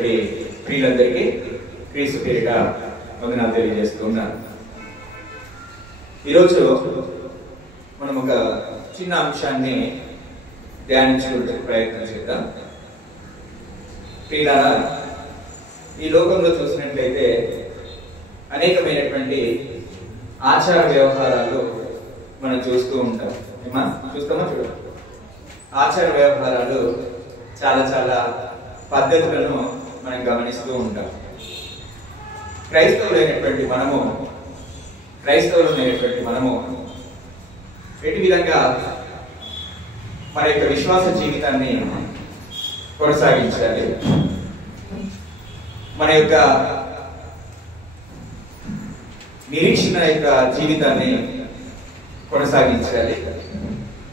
వచ్చినటువంటి ప్రియులందరికీ క్రీస్తు పేరిట వందనాలు తెలియజేస్తూ ఉన్నాను. ఈరోజు మనం ఒక చిన్న అంశాన్ని ధ్యానించుకుంటే ప్రయత్నం చేద్దాం. ప్రియులారా, ఈ లోకంలో చూసినట్లయితే అనేకమైనటువంటి ఆచార వ్యవహారాలు మనం చూస్తూ ఉంటాం. చూస్తామా? చూడండి, ఆచార వ్యవహారాలు చాలా చాలా పద్ధతులను మనం గమనిస్తూ ఉంటాం. క్రైస్తవులైనటువంటి మనము ఎటు విధంగా మన యొక్క విశ్వాస జీవితాన్ని కొనసాగించాలి, మన యొక్క నిరీక్షణ యొక్క జీవితాన్ని కొనసాగించాలి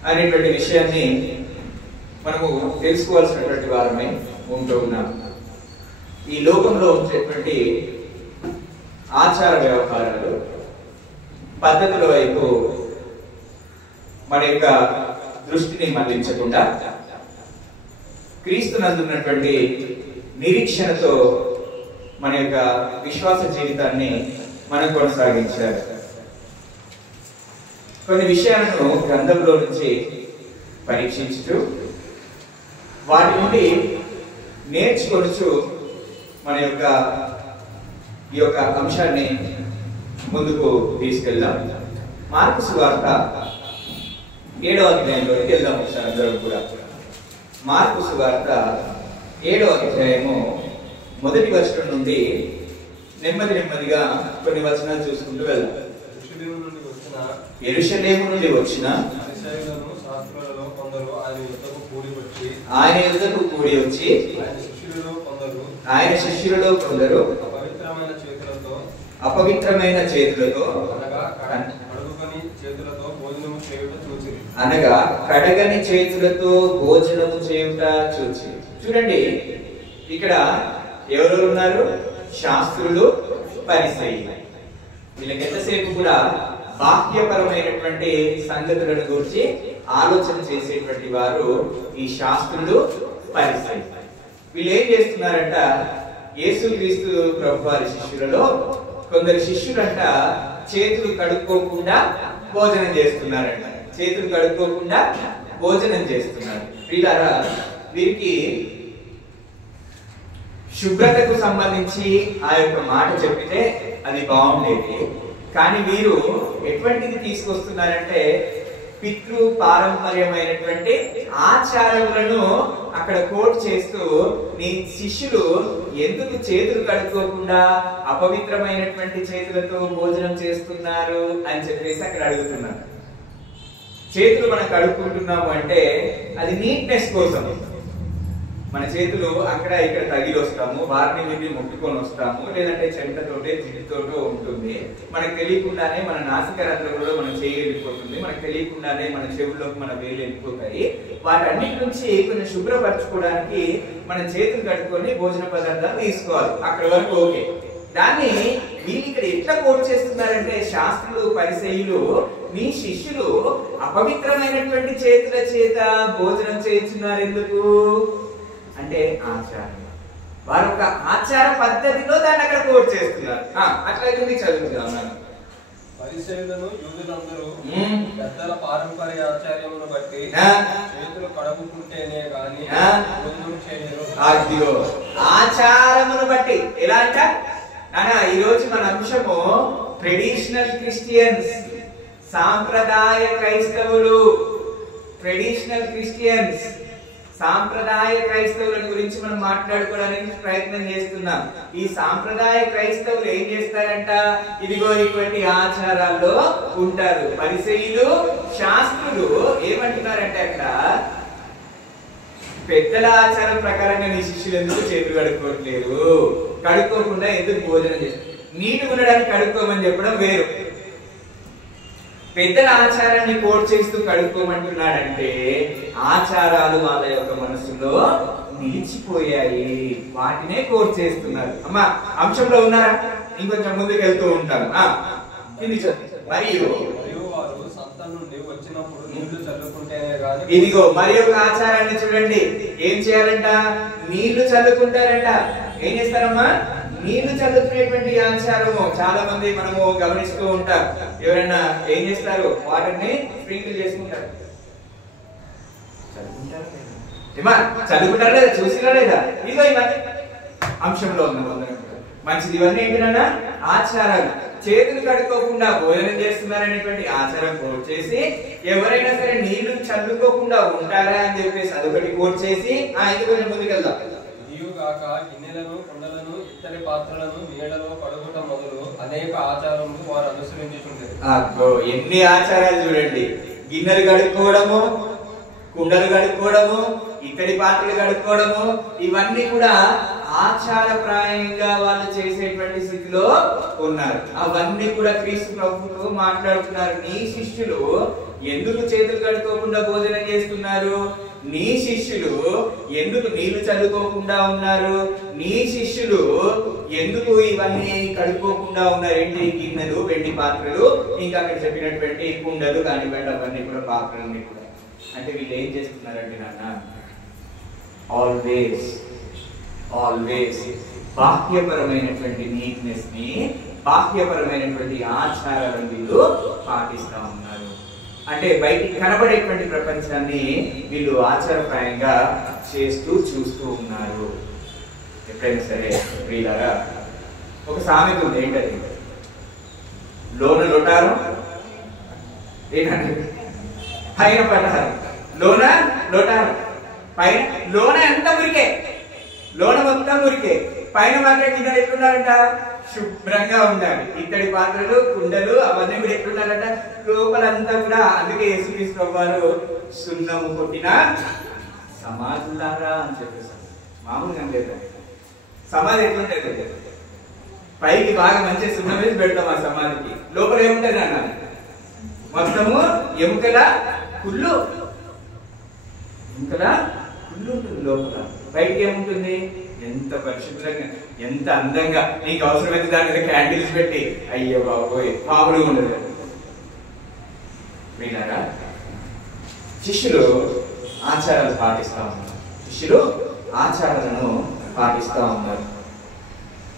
అనేటువంటి విషయాన్ని మనము తెలుసుకోవాల్సినటువంటి వారమై ఉంటూ ఉన్నాం. ఈ లోకంలో ఉండేటువంటి ఆచార వ్యవహారాలు, పద్ధతుల వైపు మన యొక్క దృష్టిని మళ్లించకుండా క్రీస్తునందున్నటువంటి నిరీక్షణతో మన యొక్క విశ్వాస జీవితాన్ని మనం కొనసాగించాలి. కొన్ని విషయాలను గ్రంథంలో నుంచి పరీక్షించుతూ వాటి నుండి నేర్చుకొనుచు మన యొక్క ఈ యొక్క అంశాన్ని ముందుకు తీసుకెళ్దాం. మార్కు సువార్త 7వ అధ్యాయంలోకి వెళ్దాం ఒకసారి అందరూ కూడా. మార్కు సువార్త 7వ అధ్యాయము 1వ వచనం నుండి నెమ్మదిగా కొన్ని వచనాలు చూసుకుంటూ వెళ్దాం. యెరూషలేము నుండి వచ్చిన ఆయన యుద్ధకు కూడి వచ్చి ఆయన శిష్యులలో కొందరు అపవిత్రమైన చేతులతో అనగా కడగని చేతులతో భోజనము చేయుట చూచి. చూడండి, ఇక్కడ ఎవరు ఉన్నారు? శాస్త్రులు, పరిసయ్యులు. వీళ్ళకి ఎంతసేపు కూడా బాహ్యపరమైనటువంటి సంగతులను గురించి ఆలోచన చేసేటువంటి వారు ఈ శాస్త్రులు, పరిసయ్యులు. వీళ్ళు ఏం చేస్తున్నారంట? యేసుక్రీస్తు ప్రభువారి శిష్యులలో కొందరు శిష్యులంట చేతులు కడుక్కోకుండా భోజనం చేస్తున్నారంట. చేతులు కడుక్కోకుండా భోజనం చేస్తున్నారు. వీళ్ళారా, వీరికి శుభ్రతకు సంబంధించి ఆ యొక్క మాట చెప్పితే అది బాగుండేది. కానీ వీరు ఎటువంటిది తీసుకొస్తున్నారంటే పితృ పారంపర్యమైనటువంటి ఆచారాలను అక్కడ కోట్ చేస్తూ, నీ శిష్యులు ఎందుకు చేతులు కడుక్కోకుండా అపవిత్రమైనటువంటి చేతులతో భోజనం చేస్తున్నారు అని చెప్పేసి అక్కడ అడుగుతున్నారు. చేతులు మనం కడుక్కుంటున్నాము అంటే అది నీట్నెస్ కోసం. మన చేతులు అక్కడ ఇక్కడ తగిలి వస్తాము, వారిని వీరిని ముట్టుకొని వస్తాము, లేదంటే చెమటతోటే జిడ్డుతోటో ఉంటుంది. మనకు తెలియకుండానే మన నాసిక రంధ్రంలో మన చేయి వెళ్ళిపోతుంది, మనకు తెలియకుండానే మన చెవుల్లోకి మన వేలు వెళ్ళిపోతాయి. వాటన్నిటి నుంచి కొంచెం శుభ్రపరచుకోవడానికి మన చేతులు కట్టుకొని భోజన పదార్థాలు తీసుకోవాలి. అక్కడి వరకు ఓకే. దాన్ని వీళ్ళు ఇక్కడ ఎట్లా కోట్ చేస్తున్నారంటే, శాస్త్రులు, పరిసయ్యులు, నీ శిష్యులు అపవిత్రమైనటువంటి చేతుల చేత భోజనం చేస్తున్నారు. ఎందుకు అంటే ఆచారం. వారు ఒక ఆచార పద్ధతిలో దాన్ని అక్కడ కోట్ చేస్తున్నారు. అట్లయితే చదువుతున్నాను. పరిసయ్యులను యూదులందరూ పెద్దల పారంపర్య ఆచార్యమును బట్టి చేతులు కడుక్కుంటేనే గాని భోజనం చేయరు. అదిగో ఆచారమును బట్టి. ఎలా అంట నాన్న? ఈ రోజు మన అంశము ట్రెడిషనల్ క్రిస్టియన్స్, సాంప్రదాయ క్రైస్తవులు. ట్రెడిషనల్ క్రిస్టియన్స్, సాంప్రదాయ క్రైస్తవుల గురించి మనం మాట్లాడుకోవడానికి ప్రయత్నం చేస్తున్నాం. ఈ సాంప్రదాయ క్రైస్తవులు ఏం చేస్తారంట? ఇదిగో ఇటువంటి ఆచారాల్లో ఉంటారు. పరిసయ్యులు, శాస్త్రులు ఏమంటున్నారంటే అక్కడ పెద్దల ఆచారం ప్రకారంగా నీ శిష్యులు ఎందుకు చేతులు కడుక్కోవట్లేరు, కడుక్కోకుండా ఎందుకు భోజనం చేస్తారు? నీటిగా ఉండడానికి కడుక్కోమని చెప్పడం వేరు. పెద్దల ఆచారాన్ని కోట్ చేస్తూ కడుక్కోమంటున్నాడంటే ఆచారాలు వాళ్ళ యొక్క మనసులో నిలిచిపోయాయి, వాటినే కోట్ చేస్తున్నారు. అమ్మా, అంశంలో ఉన్నారా? ఇంకొంచెం ముందుకు వెళ్తూ ఉంటాను. మరియు ఇదిగో మరి ఒక ఆచారాన్ని చూడండి. ఏం చేయాలంట? నీళ్లు చల్లుకుంటారంట. ఏం చేస్తారమ్మా? నీళ్లు చల్లుకునేటువంటి ఆచారము చాలా మంది మనము గమనిస్తూ ఉంటాం. ఎవరైనా ఏం చేస్తారు? వాటర్ని స్ప్రింకిల్ చేసుకుంటారు. చదువుకుంటారా లేదా? చూసినా లేదా? ఇదిగో ఇవన్నీ అంశంలో ఉన్న మంచిది. ఇవన్నీ ఏంటన్నా? ఆచారాలు. చేతులు కడుక్కోకుండా భోజనం చేస్తున్నారనేటువంటి ఆచారం కోట్ చేసి, ఎవరైనా సరే నీళ్లు చల్లుకోకుండా ఉంటారా అని చెప్పేసి అదొకటి కోట్ చేసి కొంచెం ముందుకెళ్దాం. నీవుగాక గిన్నెలను, కుండలను, ఇత్తడి పాత్రలను నీడలో కడుగుట మొదలు అనేక ఆచారములు వారు అనుసరించుచుంటారు. ఎన్ని ఆచారాలు చూడండి! గిన్నెలు కడుక్కోవడము, కుండలు కడుక్కోవడము, ఇత్తడి పాత్రలు కడుక్కోవడము, ఇవన్నీ కూడా ఆచారప్రాయంగా వాళ్ళు చేసేటువంటి స్థితిలో ఉన్నారు. అవన్నీ కూడా క్రీస్తు ప్రభువుతో మాట్లాడుతున్నారు. నీ శిష్యులు ఎందుకు చేతులు కడుక్కోకుండా భోజనం చేస్తున్నారు? నీ శిష్యులు ఎందుకు నీళ్లు చల్లుకోకుండా ఉన్నారు? నీ శిష్యులు ఎందుకు ఇవన్నీ కడుక్కోకుండా ఉన్నారు? ఏంటి? గిన్నెలు, వెండి పాత్రలు, ఇంకా అక్కడ చెప్పినటువంటి కుండలు కానివ్వండి, అవన్నీ కూడా పాత్రలన్నీ కూడా. అంటే వీళ్ళు ఏం చేస్తున్నారంటే నాన్న, ఆల్వేస్ బాహ్యపరమైనటువంటి నీట్నెస్ ని, బాహ్యపరమైనటువంటి ఆచారాలను వీళ్ళు పాటిస్తా ఉన్నారు. అంటే బయటికి కనబడేటువంటి ప్రపంచాన్ని వీళ్ళు ఆచారప్రాయంగా చేస్తూ చూస్తూ ఉన్నారు. ఎప్పుడైనా సరే ప్రియులారా, ఒక సామెత ఉంది. ఏంటది? లోన లొటారం, ఏంటంటే పైన పటారం. లోన లొటారం, పైన లోన ఎంత మురికే, లోన మొత్తం మురికే, పైన మాత్రం గిన్నెలు ఎట్లున్నారంట? శుభ్రంగా ఉండాలి. ఇత్తడి పాత్రలు, కుండలు అవన్నీ కూడా ఎట్లున్నారంట? లోపలంతా కూడా. అందుకే యేసుక్రీస్తు వారు సున్నము కొట్టిన సమాధులారా అని చెప్పేసారు. మామూలుగా లేదు. సమాధి ఎట్లుంటది? పైకి బాగా మంచి సున్నం వేసి పెడతాం ఆ సమాధికి. లోపల ఏముంటది అన్న? మొత్తము ఎముకల కుళ్ళు, ఎముకల కుళ్ళు ఉంటుంది లోపల. బయటికి ఏముంటుంది? ఎంత పరిశుభ్రంగా, ఎంత అందంగా. నీకు అవసరమైతే దాని మీద క్యాండిల్స్ పెట్టి, అయ్యో బాబోయ్, మామూలుగా ఉండదు. విన్నారా? శిష్యులు ఆచారాలు పాటిస్తా ఉన్నారు. శిష్యులు ఆచారాలను పాటిస్తా ఉన్నారు.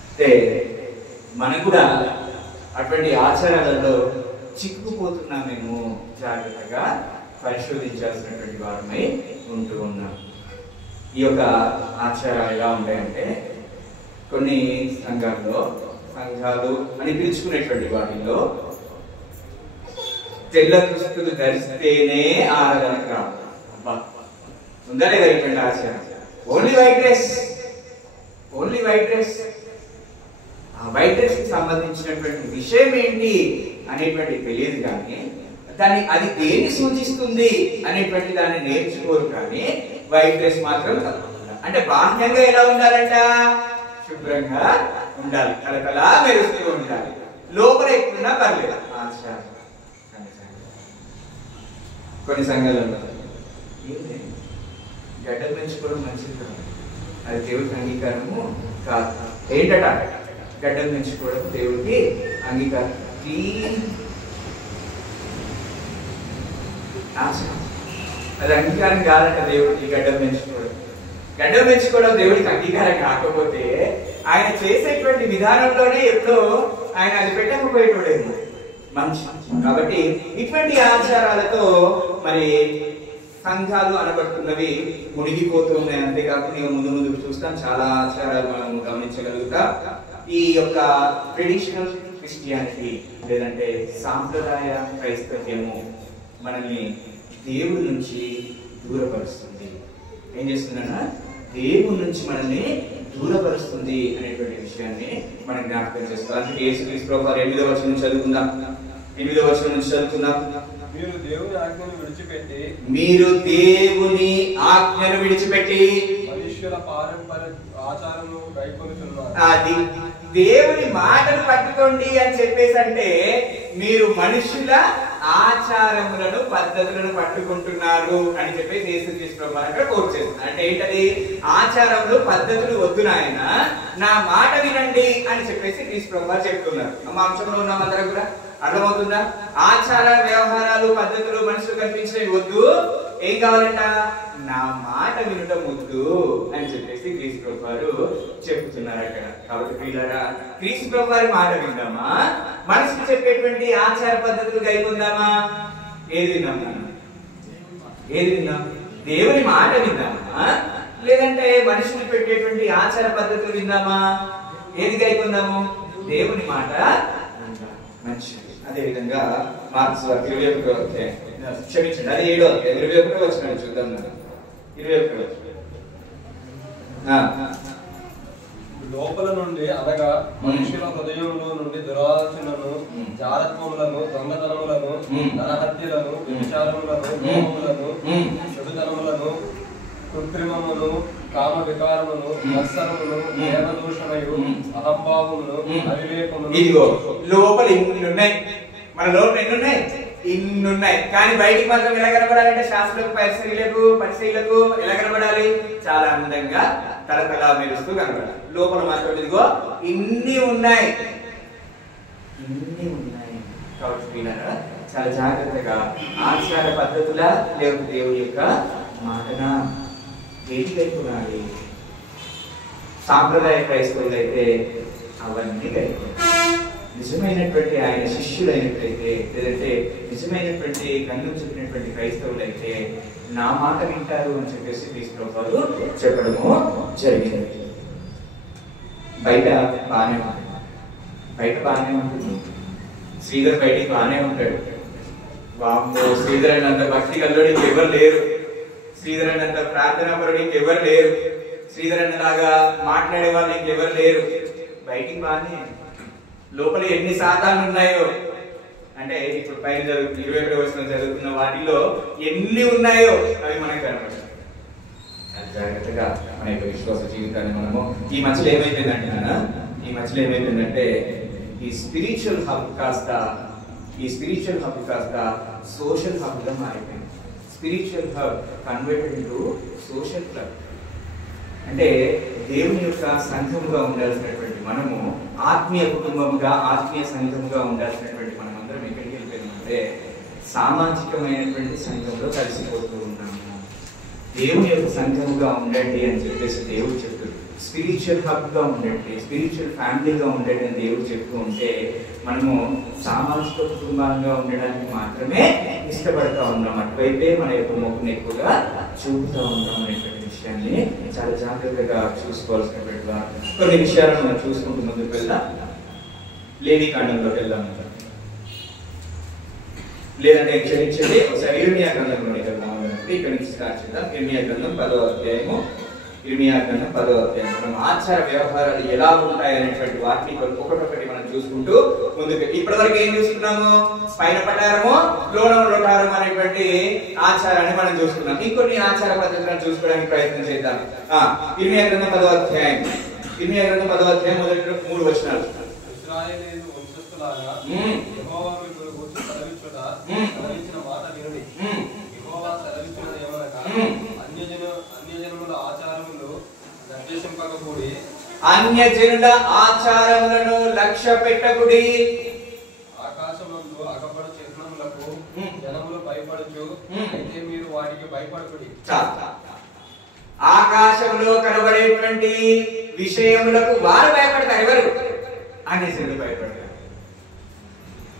అంటే మనం కూడా అటువంటి ఆచారాలలో చిక్కుకుపోతున్నామేమో జాగ్రత్తగా పరిశోధించాల్సినటువంటి వారమై ఉంటూ ఉన్నాం. ఈ యొక్క ఆచారాలు ఎలా ఉంటాయంటే, కొన్ని సంఘాలు అని పిలుచుకునేటువంటి వాటిల్లో తెల్ల దుస్తులు ధరిస్తేనే ఆరాధన కాదు. ఉందా లేదా ఇటువంటి ఆచారం? Only white dress. ఆ వైట్ డ్రెస్ కి సంబంధించినటువంటి విషయం ఏంటి అనేటువంటి తెలియదు, కానీ అది దేన్ని సూచిస్తుంది అనేటువంటి దాన్ని నేర్చుకోరు. కానీ వైట్ డ్రెస్ మాత్రం తప్పకుండా. అంటే బాహ్యంగా ఎలా ఉండాలంట? శుభ్రంగా ఉండాలి, కలకలా మెరుస్తూ ఉండాలి. లోపల ఎక్కున్నా పర్లేదు. ఆచారం. కొన్ని సంఘాలలో గడ్డలు పెంచుకోవడం మంచిది కాదు, అది దేవుడికి అంగీకారము కాదు. ఏంటట? గడ్డలు పెంచుకోవడం దేవుడికి అంగీకారం. అది అంగీకారం కాదంట దేవుడికి. గడ్డం పెంచుకోవడం దేవుడికి అంగీకారం కాకపోతే ఆయన చేసేటువంటి విధానంలోనే ఎప్పుడో ఆయన అది పెట్టకపోయేటోడేమో. మంచి. కాబట్టి ఇటువంటి ఆచారాలతో మరి సంఘాలు అనబడుతున్నవి మునిగిపోతూ ఉన్నాయి. అంతేకాకుండా ముందు చూస్తాం చాలా ఆచారాలు మనం గమనించగలుగుతాం. ఈ యొక్క ట్రెడిషనల్ క్రిస్టియానిటీ లేదంటే సాంప్రదాయ క్రైస్తవ్యము మనల్ని దేవుడి నుంచి దూరపరుస్తుంది. ఏం చేస్తుందన్నా? దేవుడి నుంచి మనల్ని దూరపరుస్తుంది అనేటువంటి విషయాన్ని మనం జ్ఞాపకం చేసుకోవాలి. అందుకే యేసుక్రీస్తు ప్రభువు 8వ వచనం నుంచి చదువుకుందాం. మీరు దేవుని ఆజ్ఞను విడిచిపెట్టి మనుష్యుల పారంపర్య ఆచారము కైకొనుచున్నారు. అది దేవుని మాటను పట్టుకోండి అని చెప్పేసి అంటే మీరు మనుషుల ఆచారములను, పద్ధతులను పట్టుకుంటున్నారు అని చెప్పేసి యేసుక్రీస్తు ప్రభువు అక్కడ కోట్ చేస్తున్నారు. అంటే ఏంటది? ఆచారములు, పద్ధతులు వద్దు నాయన, నా మాట వినండి అని చెప్పేసి క్రీస్తు ప్రభువు చెప్తున్నారు. మా అంశంలో ఉన్నాం అందరం కూడా. అర్థమవుతుందా? ఆచార వ్యవహారాలు, పద్ధతులు మనుషులు కల్పించినవి వద్దు, ఏం కావాలంట? నా మాట వినుట ముద్దు అని చెప్పేసి క్రీస్తు ప్రభు వారు చెప్తున్నారు అక్కడ. కాబట్టి పిల్లరా, క్రీస్తు ప్రభు వారి మాట విందామా? మనిషికి చెప్పేటువంటి ఆచార పద్ధతులు కైకొందామా? ఏది విందామా? ఏది విందాం? దేవుని మాట విందామా, లేదంటే మనుషులు పెట్టేటువంటి ఆచార పద్ధతులు విందామా? ఏది కైకొందాము? దేవుని మాట మంచిది. అదే విధంగా మార్క్స్ 21వ అధ్యాయం, క్షమించండి, అది 7వ అధ్యాయం 21వ వచనం చూద్దాం. 21వ లోపల నుండి అనగా మనుషుల హృదయంలో నుండి దురాలోచనలను, జారత్వములను, దొంగతనములను, నరహత్యలను, విచారములను, మోహములను, చెడుతనములను, కృత్రిమమును, కామ వికారమును, మత్సరమును, దేవదూషణయు, అహంభావమును, అవివేకమును. ఇదిగో లోపల ఇన్నున్నాయి. మన లోపల ఎన్నున్నాయి? ఇన్నున్నాయి. కానీ బయటికి మాత్రం ఎలా కనబడాలంటే శాస్త్రులకు, పరిశీలకు ఎలా కనబడాలి? చాలా అందంగా తలతలా మెరుస్తూ కనబడాలి. లోపల మాత్రం ఇదిగో ఇన్ని ఉన్నాయి, ఇన్ని ఉన్నాయి. కాబట్టి వీళ్ళరా చాలా జాగ్రత్తగా ఆచార పద్ధతుల లేకపోతే దేవుని యొక్క మాటనా ఏది కైకొనాలి? సాంప్రదాయ క్రైస్తవులు అయితే అవన్నీ కైకొనాలి. నిజమైనటువంటి ఆయన శిష్యులైనట్లయితే, లేదంటే నిజమైనటువంటి గంధం చెప్పినటువంటి క్రైస్తవులు అయితే నా మాట వింటారు అని చెప్పేసి క్రీస్తు చెప్పడము జరిగింది. బయట బాగానే ఉంటుంది, బయట బాగానే ఉంటుంది. శ్రీధర్ బయటికి బాగానే ఉంటాడు. వామ్మో, శ్రీధర్ అన్నంత భక్తి కల్లోడు ఇంకెవరు లేరు, శ్రీధర్ అన్నంత ప్రార్థనాపరుడు ఇంకెవరు లేరు, శ్రీధర్ అన్నలాగా మాట్లాడే వాళ్ళు ఇంకెవరు లేరు. బయటికి బాగానే, లోపల ఎన్ని శాతాలు ఉన్నాయో అంటే ఇప్పుడు పైన 21వ వచనం చదువుతున్న వాటిలో ఎన్ని ఉన్నాయో అవి మనకు కనబడతాయి. జాగ్రత్తగా మన యొక్క విశ్వాస జీవితాన్ని మనము ఈ మధ్యలో ఏమైపోయిందంటే ఈ స్పిరిచువల్ హబ్ కాస్త సోషల్ హబ్ గా మారిపోయింది. Spiritual hub converted into social club. అంటే దేవుని యొక్క సంఘముగా ఉండాల్సినటువంటి మనము, ఆత్మీయ కుటుంబముగా, ఆత్మీయ సంఘముగా ఉండాల్సినటువంటి మనం అందరం ఎక్కడికి వెళ్ళిపోయామంటే సామాజికమైనటువంటి సంఘంలో కలిసిపోతూ ఉన్నాము. దేవుని యొక్క సంఘముగా ఉండండి అని చెప్పేసి దేవుడు చెప్తాడు. స్పిరిచువల్ హబ్ గా ఉండండి, స్పిరిచువల్ ఫ్యామిలీగా ఉండండి అని దేవుడు చెప్తూ ఉంటే మనము సామాజిక కుటుంబంగా ఉండడానికి మాత్రమే ఇష్టపడతా ఉన్నాం. అటువైపే మన యొక్క మొక్కును ఎక్కువగా చూపుతూ ఉన్నాం అనేటువంటి విషయాన్ని చాలా జాగ్రత్తగా చూసుకోవాల్సినటువంటి కొన్ని విషయాలను మనం చూసుకుంటూ ముందుకు వెళ్దాం. లేవికాండంలోకి వెళ్దాం, లేదంటే క్షమించండి ఒకసారి ఇర్మియా గ్రంథంలోకి వెళ్దాం. ఇక్కడ నుంచి స్టార్ట్ చేద్దాం. ఇర్మియా గ్రంథం 10వ అధ్యాయము. మనం ఆచార వ్యవహారాలు ఎలా ఉంటాయి అనేటువంటి వాటిని ఒకటొకటి మనం చూసుకుంటూ ముందుకు. ఇప్పటి వరకు ఏం చూసుకున్నాము? పైన పటారము, లోన లొటారము అనేటువంటి ఆచారాన్ని మనం చూసుకున్నాం. ఇంకొన్ని ఆచార పద్ధతులను చూసుకోవడానికి ప్రయత్నం చేద్దాం. ఇర్మియా గ్రంథం 10వ అధ్యాయం. ఇర్మియా గ్రంథం 10వ అధ్యాయం మొదటి 3 వచనాలు. ఇశ్రాయేలు వంశస్థులారా, యెహోవా మీకు గూర్చి సెలవిచ్చుట, సెలవిచ్చిన మాట వినుడి. యెహోవా సెలవిచ్చినది ఏమనగా, అన్యజనుల ఆచారములు నిర్దేశింపకూడి, అన్యజనుల ఆచారములను లక్ష్య పెట్టకుడి. ఆకాశమందు అగపడు చిహ్నములకు జనములు భయపడుచు, అయితే మీరు వాటికి భయపడకుడి. ఆకాశంలో కనబడేటువంటి విషయములకు వారు భయపడతారు. ఎవరు? అన్యజనులు భయపడతారు.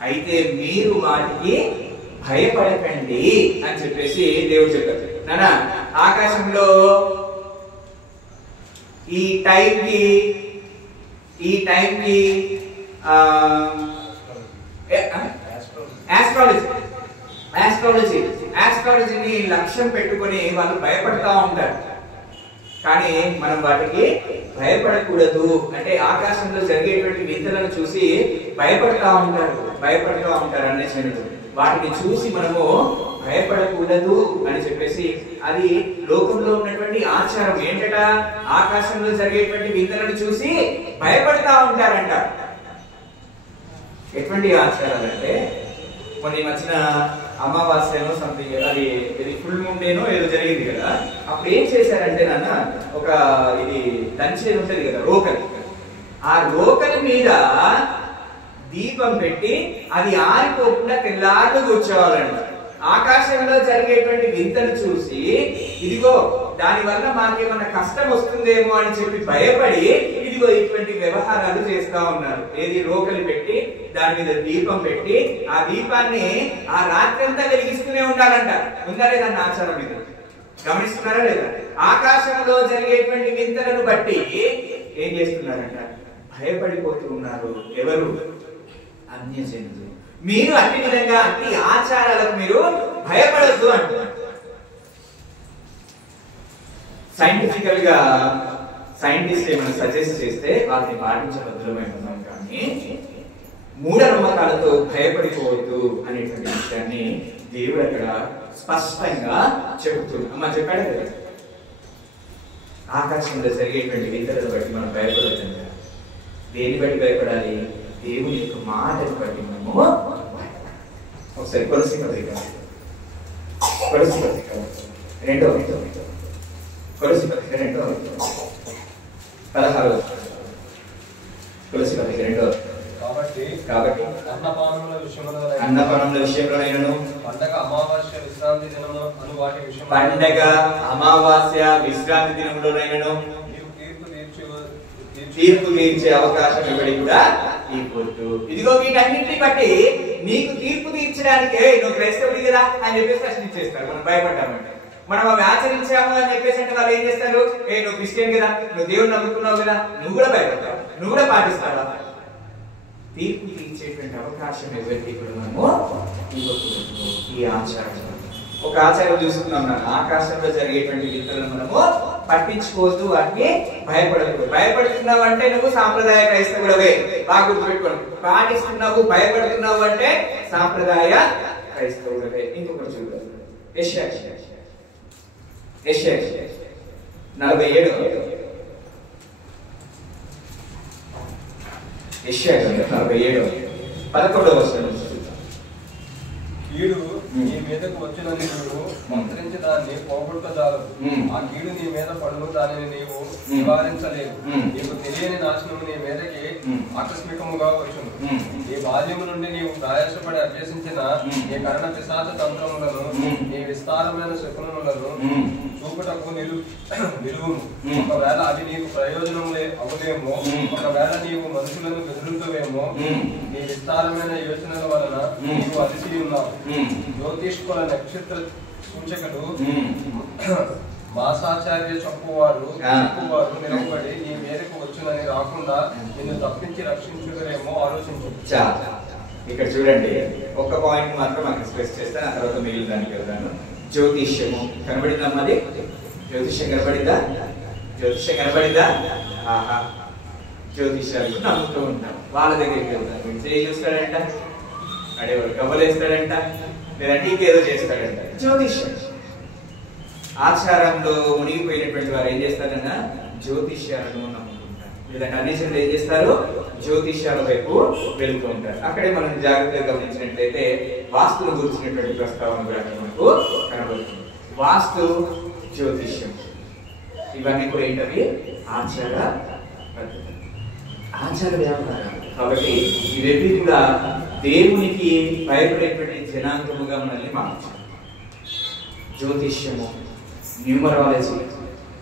అయితే మీరు వాటికి భయపడకండి అని చెప్పేసి దేవుడు చెప్పారు. నానా, ఆకాశంలో ఈ టైంకి ఆస్ట్రాలజీని లక్ష్యం పెట్టుకొని వాళ్ళు భయపడతా ఉంటారు. కానీ మనం వాటికి భయపడకూడదు. అంటే ఆకాశంలో జరిగేటువంటి వింతలను చూసి భయపడతా ఉంటారు అన్యజనులు. వాటిని చూసి మనము భయపడకూడదు అని చెప్పేసి, అది లోకంలో ఉన్నటువంటి ఆచారం ఏంటట? ఆకాశంలో జరిగేటువంటి వింతలను చూసి భయపడతా ఉంటారంట. ఎటువంటి ఆచారాలంటే, కొన్ని మధ్యన అమావాస్యనో సంథింగ్, అది ఫుల్ మూన్ డేనో ఏదో జరిగింది కదా, అప్పుడు ఏం చేశారంటే నాన్న, ఒక ఇది దంచేది ఉంటది కదా, రోకలి. ఆ రోకలి మీద దీపం పెట్టి అది ఆరిపోకుండా తెల్లార్లు కూర్చోవాలంట. ఆకాశంలో జరిగేటువంటి వింతను చూసి ఇదిగో దాని వల్ల మాకేమన్నా కష్టం వస్తుందేమో అని చెప్పి భయపడి ఇదిగో ఇటువంటి వ్యవహారాలు చేస్తా ఉన్నారు. ఏది రోకలి పెట్టి దాని మీద దీపం పెట్టి ఆ దీపాన్ని ఆ రాత్రంతా వెలిగిస్తూనే ఉండాలంట. ఉందా లేదా ఆచారం మీద గమనిస్తున్నారా లేదా? ఆకాశంలో జరిగేటువంటి వింతలను బట్టి ఏం చేస్తున్నారంట? భయపడిపోతూ ఉన్నారు. ఎవరు? అన్యజనులు. మీరు అన్ని విధంగా అన్ని ఆచారాలకు మీరు భయపడద్దు అంటున్నారు. సైంటిఫికల్ గా సైంటిస్ట్ ఏమైనా సజెస్ట్ చేస్తే వాటిని పాటించబద్దులమై ఉన్నాం, కానీ మూఢనమ్మకాలతో భయపడిపోవద్దు అనేటువంటి విషయాన్ని దేవుడు అక్కడ స్పష్టంగా చెబుతున్నాడు. అమ్మ చెప్పాడు కదా, ఆకాశంలో జరిగేటువంటి వింతలను బట్టి మనం భయపడద్దు. దేని బట్టి భయపడాలి? దేవుని యొక్క మాటను బట్టి మనము. ఒకసారి కొలసి పత్రిక 2:16 కొలసి పత్రిక 2. కాబట్టి అన్నపానముల విషయంలోనైనను పండగ అమావాస్య విశ్రాంతి దినములోనైనను తీర్పు తీర్చే అవకాశం ఇవ్వడి కూడా తీర్పు. ఇదిగో వీటన్నింటిని బట్టి నీకు తీర్పు తీర్చడానికే నువ్వు క్రైస్తవుడి కదా అని చెప్పేసి ప్రశ్నించేస్తారు. మనం భయపడ్డామంటే, మనం అవి ఆచరించాము అని చెప్పేసి అంటే వాళ్ళు ఏం చేస్తారు? నువ్వు క్రిస్టియన్ కదా, నువ్వు దేవుడు నమ్ముకున్నావు కదా, నువ్వు కూడా భయపడతావు, నువ్వు కూడా పాటిస్తావా? తీర్పు తీర్చేటువంటి అవకాశం ఎవరికి కూడా మనము ఈ ఆచారం. ఒక ఆచారం చూసుకున్నాం, ఆకాశంలో జరిగేటువంటి వింతలను మనము పట్టించుకోవద్దు, వాటిని భయపడకూడదు. భయపడుతున్నావు అంటే నువ్వు సాంప్రదాయ క్రైస్తవుడవే, బాగా గుర్తుపెట్టుకోండి. పాటిస్తున్నావు, భయపడుతున్నావు అంటే సాంప్రదాయ క్రైస్తవుడవే. ఇంకొకటి చూడాలి, యెషయా 47 యెషయా 47:11 కీడు నీ మీదకు వచ్చినది నీవు మంత్రించి దాన్ని పోగొట్టజాలదు. ఆ కీడు నీ మీద పడును, దానిని నీవు నివారించలేవు. నీకు తెలియని నాశనము నీ మీదకి ఆకస్మికముగా వచ్చును. నీ బాల్యము నుండి నీవు ప్రయాసపడి అభ్యసించిన నీ కరణ పిశాచ తంత్రములను, నీ విస్తారమైన శకునములను చూపుటకు నిలువును. ఒకవేళ అవి నీకు ప్రయోజనములే అవులేమో, ఒకవేళ నీవు మనుషులను బెదిరించవేమో, నీ విస్తారమైన యోచనల వలన నీవు అలసి ఉన్నావు. జ్యోతిష్కుల నక్షత్ర సూచకులు మాసాచార్య చెప్పువారు నిలబడి నీ మీదకు వచ్చునని రాకుండా నిన్ను తప్పించి రక్షించుకునేమో ఆలోచించు. ఇక్కడ చూడండి, ఒక్క పాయింట్ మాత్రం అక్కడ స్ట్రెస్ చేస్తాను, ఆ తర్వాత మిగిలిన దానికి వెళ్తాను. జ్యోతిష్యము కనబడిందమ్మా? అది జ్యోతిష్యం కనబడిందా? జ్యోతిష్యం కనబడిందా? ఆహా, జ్యోతిష్యాలు నమ్ముతూ ఉంటాం. వాళ్ళ దగ్గరికి వెళ్తాను, ఏం చూస్తాడంట? అడేవాడు గవ్వలేస్తాడంట, లేదంటే ఇంకేదో చేస్తాడంట. జ్యోతిష్యం. ఆచారంలో మునిగిపోయినటువంటి వారు ఏం చేస్తారన్నా? జ్యోతిష్యాలను నమ్ముకుంటారు. లేదంటే అన్నిషన్లు ఏం చేస్తారు? జ్యోతిష్యాల వైపు వెళ్తూ ఉంటారు. అక్కడే మనం జాగ్రత్తగా గమనించినట్లయితే వాస్తును గురించినటువంటి ప్రస్తావన కూడా మనకు కనబడుతుంది. వాస్తు, జ్యోతిష్యం ఇవన్నీ కూడా ఏంటవి? ఆచార పద్ధతి, ఆచార వ్యాపారం. కాబట్టి ఇవన్నీ కూడా దేవునికి భయపడేటువంటి జనాంగముగా మనల్ని మార్చాలి. జ్యోతిష్యము, న్యూమరాలజీ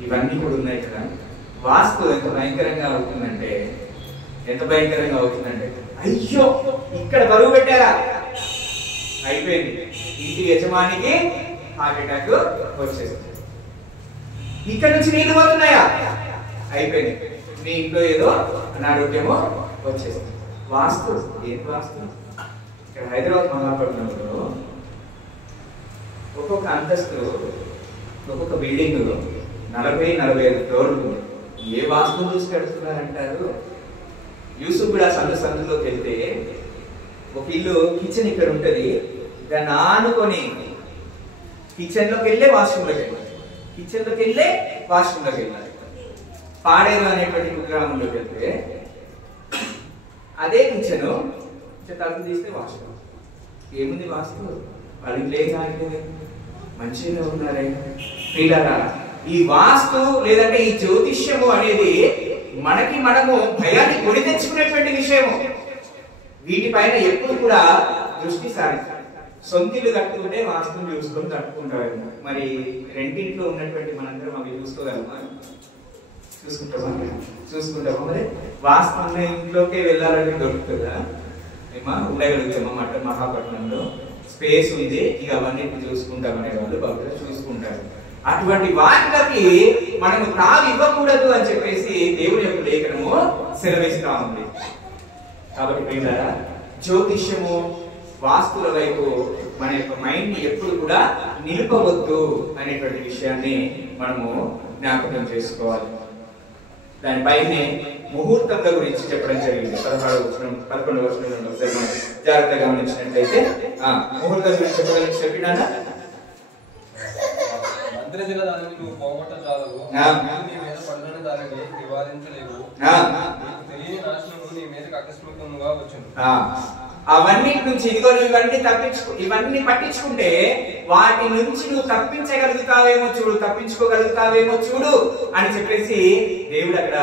ఇవన్నీ కూడా ఉన్నాయి కదా. వాస్తు ఎంత భయంకరంగా అవుతుందంటే, అయ్యో ఇక్కడ బరువు పెట్టారా, అయిపోయింది, ఇంటి యజమానికి హార్ట్ అటాక్ వచ్చేస్తుంది. ఇక్కడ నుంచి నీళ్లు పోతున్నాయా, అయిపోయింది, మీ ఇంట్లో ఏదో అనారోగ్యమో వచ్చేస్తుంది. వాస్తు ఏం వాస్తు? ఇక్కడ హైదరాబాద్ మహాపట్నంలో ఒక్కొక్క అంతస్తు, ఒక్కొక్క బిల్డింగ్ 40-45 ఫ్లోర్లు. ఏ వాస్తువు చూసి కడుతున్నారంటారు? యూసుఫ్ కూడా సందులోకి వెళ్తే ఒక ఇల్లు, కిచెన్ ఇక్కడ ఉంటది, దాన్ని ఆనుకొని కిచెన్ లోకి వెళ్ళే వాష్రూమ్లోకి వెళ్ళాలి, కిచెన్ లోకి వెళ్ళే వాష్రూమ్లోకి వెళ్ళాలి. పాడేరు అనేటువంటి కుగ్రామంలోకి వెళ్తే అదే కిచెన్, తలుపు తీస్తే వాష్రూమ్. ఏముంది వాస్తు? వాళ్ళు ఇంట్లో ఏం కాలేదు, మంచిగా ఉన్నారే. ప్రియులారా, ఈ వాస్తు లేదంటే ఈ జ్యోతిష్యము అనేది మనము భయాన్ని కొని తెచ్చుకునేటువంటి విషయము. వీటిపైన ఎప్పుడు కూడా దృష్టి సారించాలి. సొంతిల్లు కట్టుకుంటే వాస్తుని చూసుకొని కట్టుకుంటారు. మరి రెండింట్లో ఉన్నటువంటి మనందరం అవి చూసుకోగలమా? చూసుకుంటామా? మరి వాస్తు ఉన్న ఇంట్లోకే వెళ్ళాలంటే దొరుకుతుందా? ఉండగలుగుతామా? మహాపట్నంలో స్పేస్ ఉంది, ఇక అవన్నీ చూసుకుంటామనే వాళ్ళు బహుశా చూసుకుంటారు. అటువంటి వాటికి మనము తావు ఇవ్వకూడదు అని చెప్పేసి దేవుని యొక్క లేఖనము సెలవిస్తా ఉంది. కాబట్టి ప్రియులారా, జ్యోతిష్యము వాస్తుల వైపు మన యొక్క మైండ్ ని ఎప్పుడు కూడా నిలుపవద్దు అనేటువంటి విషయాన్ని మనము జ్ఞాపకం చేసుకోవాలి. దానిపైనే ముహూర్తముల గురించి చెప్పడం జరిగింది. 11వ వచనంలో జాగ్రత్తగా గమనించినట్లయితే ముహూర్తం గురించి చెప్పినా మంత్రించిన దానిని నువ్వు పోగొట్టజాలవు, నీ మీద పడుతున్న దానిని నివారించలేవు, తెలియని నాశనము నీ మీదకి ఆకస్మికంగా వచ్చును. అవన్నీ నుంచి ఇవన్నీ పట్టించుకుంటే వాటి నుంచి నువ్వు తప్పించుకోగలుగుతావేమో చూడు అని చెప్పేసి దేవుడు అక్కడ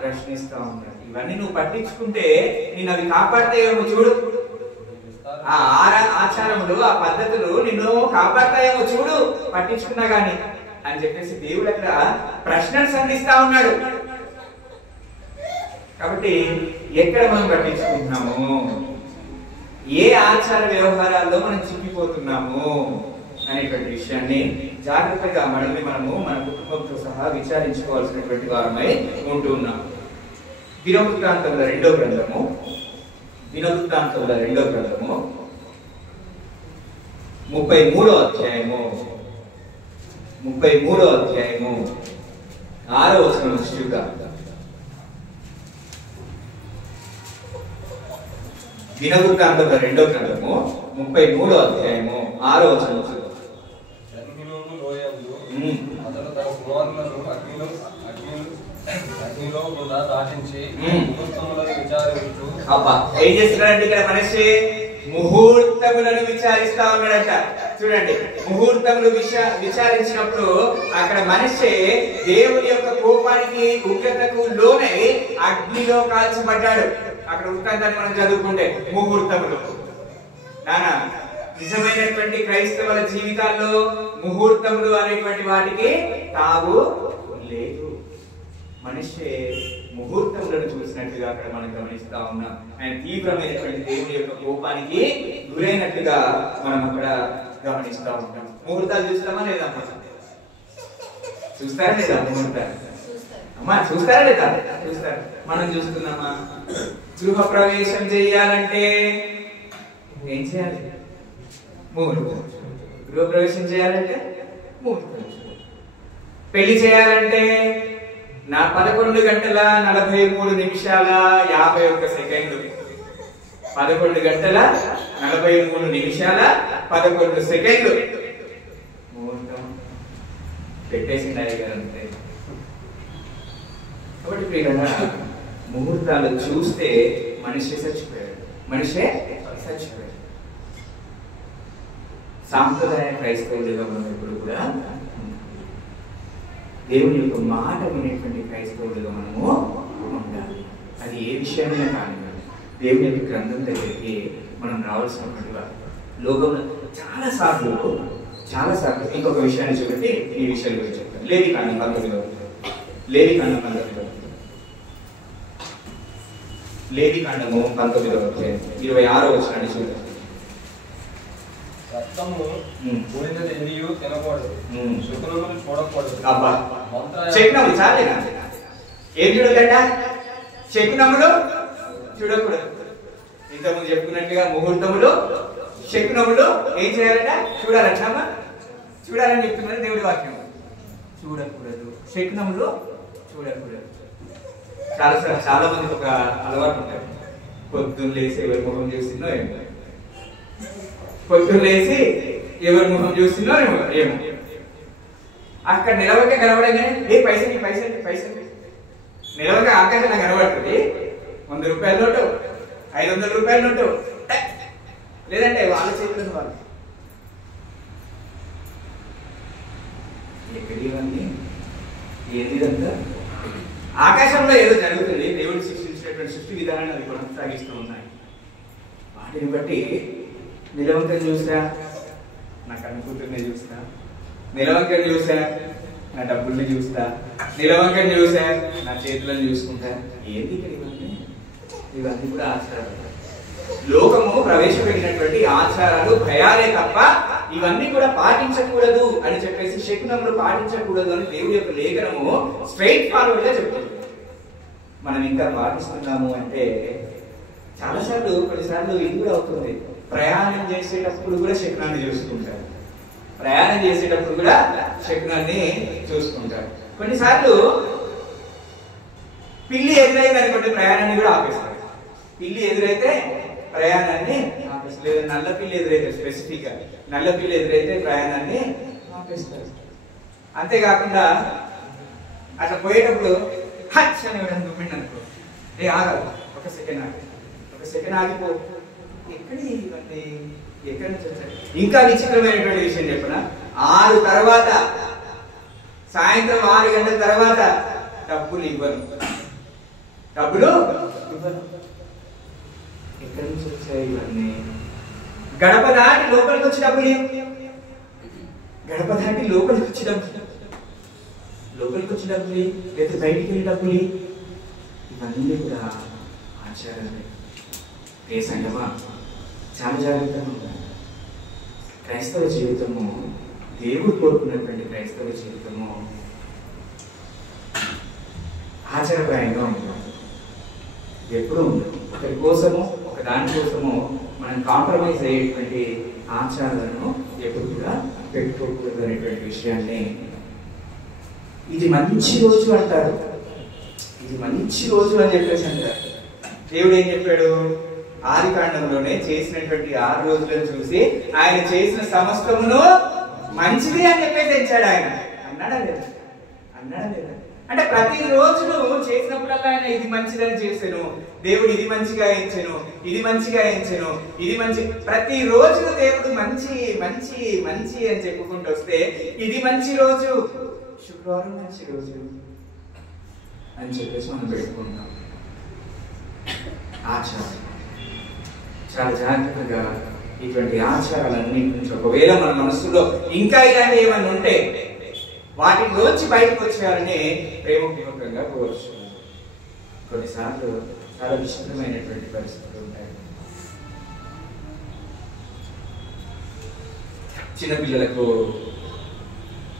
ప్రశ్నిస్తా ఉన్నాడు. ఇవన్నీ నువ్వు పట్టించుకుంటే నేను అవి కాపాడతాయేమో చూడు, ఆ ఆచారములు ఆ పద్ధతులు నిన్ను కాపాడతాయేమో చూడు పట్టించుకున్నా గాని అని చెప్పేసి దేవుడు అక్కడ ప్రశ్నలు సంధిస్తా ఉన్నాడు. కాబట్టి ఎక్కడ మనం పట్టించుకుంటున్నాము, ఏ ఆచార వ్యవహారాల్లో మనం చిక్కిపోతున్నాము అనేటువంటి విషయాన్ని జాగ్రత్తగా మనము మన కుటుంబంతో సహా విచారించుకోవాల్సినటువంటి వారమై ఉంటున్నాం. దినవృత్తాంతముల రెండో గ్రంథము 33వ అధ్యాయము 6వ వచనం నుంచి చూద్దాం. దినవృత్తాంతముల రెండో గ్రంథము 33వ అధ్యాయము 6వ వచనం నుంచి అతడు తన కుమారులను అగ్నిలో గుండా దాటించి ముహూర్తములను విచారించు. ఏం చేస్తున్నాడంటే ఇక్కడ మనిషి ముహూర్తములను విచారిస్తా ఉన్నాడట. చూడండి, ముహూర్తములు విచారించినప్పుడు అక్కడ మనిషి దేవుని యొక్క కోపానికి ఉగ్రతకు లోనై అగ్నిలో కాల్చబడ్డాడు. అక్కడ వృత్తాంతాన్ని మనం చదువుకుంటే ముహూర్తములు నానా నిజమైనటువంటి క్రైస్తవుల జీవితాల్లో ముహూర్తములు అనేటువంటి వాటికి తావు లేదు. మనిషి ముహూర్తములను చూసినట్టుగా అక్కడ మనం గమనిస్తా ఉన్నాం. ఆయన తీవ్రమైనటువంటి దేవుని యొక్క కోపానికి గురైనట్టుగా మనం అక్కడ గమనిస్తా ఉంటాం. ముహూర్తాలు చూస్తామా లేదా? చూస్తారా లేదా? ముహూర్తాలు అమ్మా చూస్తారా లేదా? చూస్తారు. మనం చూస్తున్నామా? గృహ ప్రవేశం చేయాలంటే ఏం చేయాలి? ముహూర్తం. గృహ ప్రవేశం చేయాలంటే ముహూర్తం. పెళ్లి చేయాలంటే 11 గంటల 43 నిమిషాల 51 సెకండ్లు. 11 గంటల 43 నిమిషాల 11 సెకండ్లు ముహూర్తం పెట్టేసింది అయ్యగారు అంతే. కాబట్టి ప్రియులారా, ముహూర్తాలు చూస్తే మనిషి చచ్చిపోయాడు. సాంప్రదాయ క్రైస్తవులుగా మనం ఎప్పుడు కూడా దేవుని యొక్క మాట వినేటువంటి క్రైస్తవులుగా మనము ఉండాలి. అది ఏ విషయమైనా కానీ దేవుని యొక్క గ్రంథం దగ్గరికి మనం రావాల్సినటువంటి వారు. లోకంలో చాలా సార్లు ఇంకొక విషయాన్ని చూపెట్టి ఈ విషయాల గురించి చెప్తాను. లేవికాండం 19వ లేవికాండము 19వ అధ్యాయం 26వ వచనాన్ని చూద్దాం. రక్తము కూడినది ఏదియూ తినకూడదు, శకునములు చూడకూడదు. శకునములు చాలేనా? ఏం చూడగట? శకునములు చూడకూడదు. ఇంతకుముందు చెప్పుకున్నట్టుగా ముహూర్తములు శకునములు ఏం చేయాలట? చూడాలటమ్మా. చూడాలని చెప్తున్నారు దేవుడి వాక్యం. చూడకూడదు, శకునములు చూడకూడదు. చాలా మందికి ఒక అలవాటు ఉంటుంది. పొద్దున్న లేసి ఎవరి ముఖం చూసిందో ఏమో, ఎవరి ముఖం చూసిందో ఏమో అక్కడ నిలవక కనబడగానే పైసలు నిలవక ఆకాశంలో కనబడుతుంది. 100 రూపాయల నోటు, 500 రూపాయల నోటు, లేదంటే వాళ్ళ చేతులు వాళ్ళు ఎక్కడివన్నీ ఏంటిదంతా ఆకాశంలో ఏదో జరుగుతుంది. దేవుడు సృష్టించినటువంటి సృష్టి విధానాన్ని అవి కొనసాగిస్తూ ఉన్నాయి. వాటిని బట్టి నిలవంకను చూసా, నా కన్ను కూతుర్ని చూస్తా. నిలవంకను చూసా, నా డబ్బుల్ని చూస్తా. నిలవంకను చూసా, నా చేతులను చూసుకుంటా. ఏంటి ఇక్కడ ఇవన్నీ? ఇవన్నీ కూడా ఆచారాలు. లోకము ప్రవేశపెట్టినటువంటి ఆచారాలు, భయాలే తప్ప ఇవన్నీ కూడా పాటించకూడదు అని చెప్పేసి, శకునములు పాటించకూడదు అని దేవుడి యొక్క లేఖనము స్ట్రైట్ ఫార్వర్డ్ గా చెప్తుంది. మనం ఇంకా పాటిస్తున్నాము అంటే చాలాసార్లు, కొన్నిసార్లు ఇది కూడా అవుతుంది. ప్రయాణం చేసేటప్పుడు కూడా శకునాన్ని చూసుకుంటారు. ప్రయాణం చేసేటప్పుడు కూడా శకునాన్ని చూసుకుంటారు. కొన్నిసార్లు పిల్లి ఎదురైంది అనుకోండి, ప్రయాణాన్ని కూడా ఆపేస్తారు. పిల్లి ఎదురైతే ప్రయాణాన్ని ఆపేస్తారు. లేదా నల్ల పిల్లి ఎదురైతే, స్పెసిఫిక్ గా నల్ల పిల్లి ఎదురైతే ప్రయాణాన్ని ఆపేస్తారు. అంతేకాకుండా అట్లా పోయేటప్పుడు హచ్ అని ఎవరైనా దుమ్మిండి అనుకో, ఏ ఆగదు, ఒక సెకండ్ ఆగిపో. ఎక్కడి ఇవన్నీ, ఎక్కడి నుంచి వచ్చాయి? ఇంకా విచిత్రమైనటువంటి విషయం చెప్పిన, 6 తర్వాత, సాయంత్రం 6 గంటల తర్వాత డబ్బులు ఇవ్వను. ఎక్కడి నుంచి వచ్చాయి ఇవన్నీ? గడప దాటి లోపలికి వచ్చి డబ్బులు, గడప దాటి లోపలికి వచ్చి డబ్బులు, లేదా బయటికి వెళ్ళి డబ్బులు. ఇవన్నీ కూడా ఆచారాలే. ఏ సంగమా, చాలా జాగ్రత్తగా ఉండాలి. క్రైస్తవ జీవితము, దేవుడు కోరుకున్నటువంటి క్రైస్తవ జీవితము ఆచారప్రాయంగా ఉంటుంది. ఎప్పుడూ ఉండదు. ఒకరి కోసము, ఒక దాని కోసము మనం కాంప్రమైజ్ అయ్యేటువంటి ఆచారాలను ఎప్పుడు కూడా పెట్టుకోకూడదు అనేటువంటి విషయాన్ని, ఇది మంచి రోజు అంటారు. ఇది మంచి రోజు అని చెప్పేసి అంటారు. దేవుడు ఏం చెప్పాడు? ఆదికాండంలోనే చేసినటువంటి 6 రోజులను చూసి ఆయన చేసిన సమస్తమును మంచిది అని చెప్పేసి తెచ్చాడు. ఆయన అన్నాడా లేదా? అంటే ప్రతి రోజు చేసినప్పుడల్లా ఆయన ఇది మంచిదని చేశాను, దేవుడు ఇది మంచిగా ఎంచెను, ఇది మంచిగా ఎంచెను, ఇది మంచి. ప్రతి రోజు దేవుడు మంచి మంచి మంచి అని చెప్పుకుంటూ వస్తే, ఇది మంచి రోజు, శుక్రవారం మంచి రోజు అని చెప్పేసి మనం పెట్టుకుంటాం. ఆచారం చాలా జాగ్రత్తగా ఇటువంటి ఆచారాలన్నింటి నుంచి ఒకవేళ మన మనసులో ఇంకా ఇలాంటి ఏమన్నా ఉంటే వాటిలోంచి బయటకు వచ్చేయాలని ప్రేమపూర్వకంగా కోరుచున్నాను. కొన్నిసార్లు చాలా విచిత్రమైనటువంటి పరిస్థితులు ఉంటాయి. చిన్నపిల్లలకు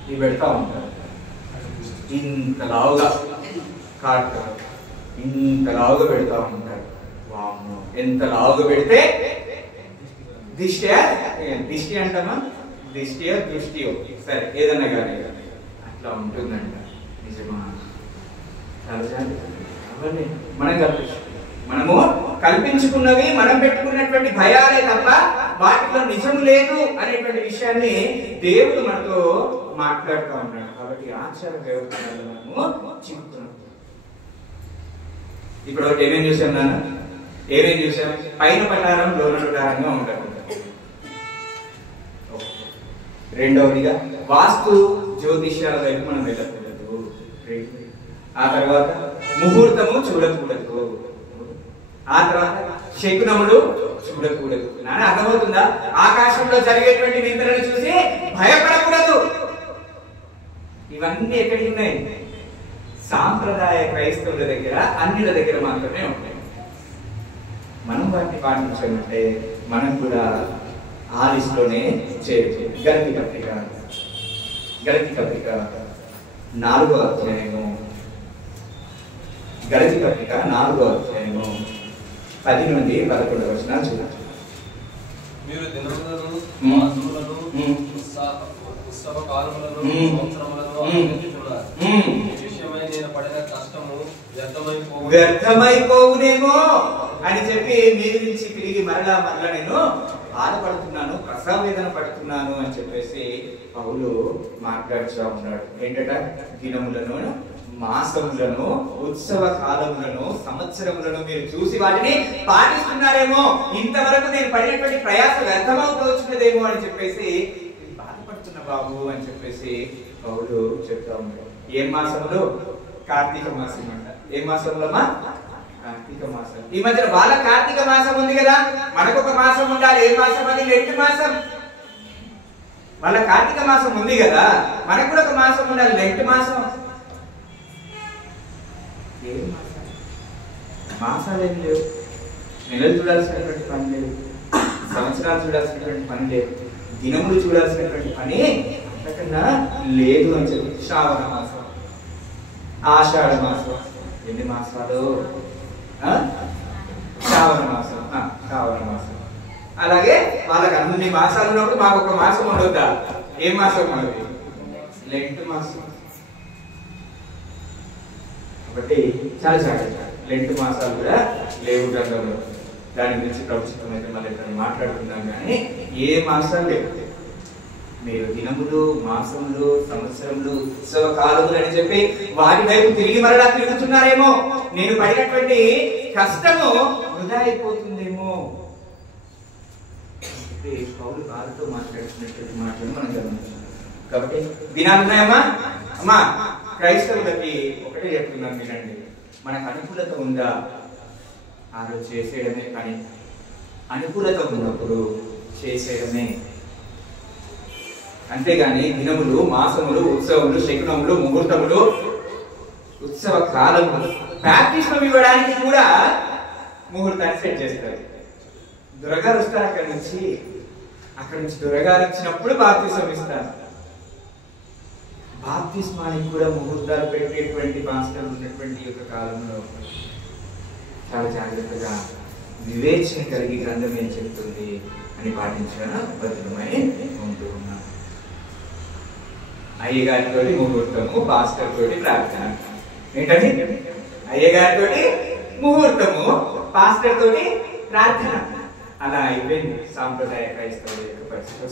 ఇవి పెడతా ఉంటారు. ఇంత లావుగా పెడతా ఉంటారు. వామ్మో, ఎంత లావుగా పెడితే దిష్టి అంటామా, దృష్టియో సరే ఏదన్నా కానీ అట్లా ఉంటుందంట. నిజమా? అవన్నీ మనము కల్పించుకున్నవి, మనం పెట్టుకున్నటువంటి భయాలే తప్ప వాటిలో నిజం లేదు అనేటువంటి విషయాన్ని దేవుడు మనతో మాట్లాడుతూ ఉన్నాడు. కాబట్టి ఆచార వ్యవహారాలు మనము చిక్కుతున్నాం. ఇప్పుడు ఏమేం చూసాం నాన్న? ఏమేం చూసాం? పైన పటారం లోన పటారంగా ఉంటారు. రెండవదిగా వాస్తు జ్యోతిష్యాల వైపు మనం వెళ్ళకూడదు. ఆ తర్వాత ముహూర్తము చూడకూడదు. ఆ తర్వాత శకునములు చూడకూడదు. నాన్న అర్థమవుతుందా? ఆకాశంలో జరిగేటువంటి వింతలను చూసి భయపడకూడదు. ఇవన్నీ ఎక్కడికి ఉన్నాయి? సాంప్రదాయ క్రైస్తవుల దగ్గర, అన్యుల దగ్గర మాత్రమే ఉంటాయి. మనం వాటిని పాటించామంటే మనం కూడా ఆ లిస్టులోనే చేయొచ్చు. గలతీ పత్రిక 4వ అధ్యాయము, గలతీ పత్రిక 4వ అధ్యాయము 10 నుండి 11 వచనాలు చూడండి. మీరు దినములను, మాసములను, ఉత్సవ కాలములను, సంవత్సరములను ఆచరించుచున్నారు. విషయమై నేను పడిన కష్టము వ్యర్థమైపోవునేమో అని చెప్పి మీ గురించి తిరిగి మరలా నేను బాధపడుతున్నాను, ప్రసవ వేదన పడుతున్నాను అని చెప్పేసి పౌలు మాట్లాడుతూ ఉన్నాడు. ఏంటట? దినములను, మాసములను, ఉత్సవ కాలములను, సంవత్సరములను మీరు చూసి వాటిని పాటిస్తున్నారేమో, ఇంతవరకు నేను పడినటువంటి ప్రయాస వ్యర్థమైపోతున్నదేమో అని చెప్పేసి బాధపడుతున్న బాబు అని చెప్పేసి పౌలు చెప్తా ఉన్నాడు. ఏ మాసములు? కార్తీక మాసం అంట. ఏ మాసంలోమా? కార్తీక మాసం. ఈ మధ్య వాళ్ళ కార్తీక మాసం ఉంది కదా, మనకు ఒక మాసం ఉండాలి. ఏ మాసం అది? లెంట్ మాసం. వాళ్ళ కార్తీక మాసం ఉంది కదా, మనకు కూడా ఒక మాసం ఉండాలి, లెంట్ మాసం. ఏ మాసం? మాసాలు ఏం లేవు, నెలలు చూడాల్సినటువంటి పని లేదు, సంవత్సరాలు చూడాల్సినటువంటి పని లేదు, దినములు చూడాల్సినటువంటి పని అంతకన్నా లేదు అని చెప్పి శ్రావణ మాసం, ఆషాఢ మాసం. ఎన్ని మాసాలు? శ్రావణ మాసం, శ్రావణ మాసం. అలాగే వాళ్ళకి అన్ని మాసాలు ఉన్నప్పుడు మాకు ఒక మాసం ఉండొద్దా? ఏ మాసం మనది? లెంట్ మాసం. కాబట్టి చాలా జాగ్రత్త. లెంట్ మాసాలు కూడా లేవు గ్రంథంలో. దాని గురించి ప్రభుత్వం అయితే మళ్ళీ ఇక్కడ మాట్లాడుకుందాం. కానీ ఏ మాసాలు లేవు. మీరు దినములు, మాసములు, సంవత్సరములు, ఉత్సవ కాలములు అని చెప్పి వాటి వైపు తిరిగి మరలా తిరుగుతున్నారేమో. నేను పడినటువంటి కష్టము వృధా అయిపోతుందేమో. పౌలు బాధతో మాట్లాడుతున్నటువంటి మాటలు మనం గమనించాలి. కాబట్టి దినాలు ఉన్నాయమ్మా. అమ్మా, క్రైస్తవులకి ఒకటే చెప్తున్నాను వినండి. మనకు అనుకూలత ఉందా ఆ రోజు చేసేయడమే పని. అనుకూలత ఉన్నప్పుడు చేసేయడమే, అంతేగాని దినములు, మాసములు, ఉత్సవములు, శకునములు, ముహూర్తములు, ఉత్సవ కాలములు ప్రాక్టీస్లు ఇవ్వడానికి కూడా ముహూర్తాన్ని సెట్ చేస్తారు. దొరగారు వస్తారు అక్కడి నుంచి దొరగారు వచ్చినప్పుడు బాప్తిసం ఇస్తారు. బాప్తిస్మానికి కూడా ముహూర్తాలు పెట్టేటువంటి పాస్టర్లు ఉన్నటువంటి యొక్క కాలంలో చాలా జాగ్రత్తగా వివేచన కలిగి గ్రంథం ఏం చెప్తుంది అని పాటించడం బద్దులమై ఉంటూ ఉన్నాం. అయ్యగారితో ముహూర్తము, పాస్టర్ తోటి ప్రార్థన. ఏంటండి? అయ్యగారితో ముహూర్తము, పాస్టర్ తోటి ప్రార్థన. అలా అయిపోయింది సాంప్రదాయ క్రైస్తవుల యొక్క పరిస్థితి.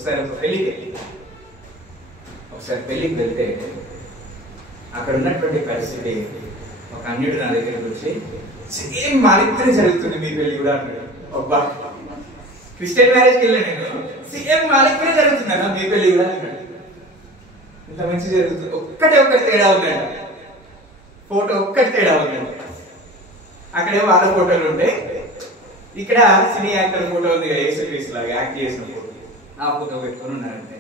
ఒకసారి పెళ్లికి వెళ్తే అక్కడ ఉన్నటువంటి పరిస్థితి, ఒక అన్యుడు నా దగ్గరికి వచ్చి సేమ్ మా ఇద్దరే జరుగుతుంది మీ పెళ్లి కూడా అన్నాడు. అబ్బా, క్రిస్టియన్ మ్యారేజ్కి వెళ్ళాను నేను, సేమ్ మా ఇద్దరే జరుగుతున్నాను మీ పెళ్లి కూడా అన్నాడు. ఇంత మంచి జరుగుతుంది. ఒక్కటి తేడా ఉన్నాడు, ఫోటో ఒక్కటి తేడా ఉన్నాడు. అక్కడే వాళ్ళ ఫోటోలు ఉంటాయి, ఇక్కడ సినీ యాక్టర్ ఫోటో ఉంది కదా, యేసుక్రీస్తు లాగా యాక్ట్ చేసిన ఫోటో, ఆ ఫోటో పెట్టుకుని ఉన్నారంటే.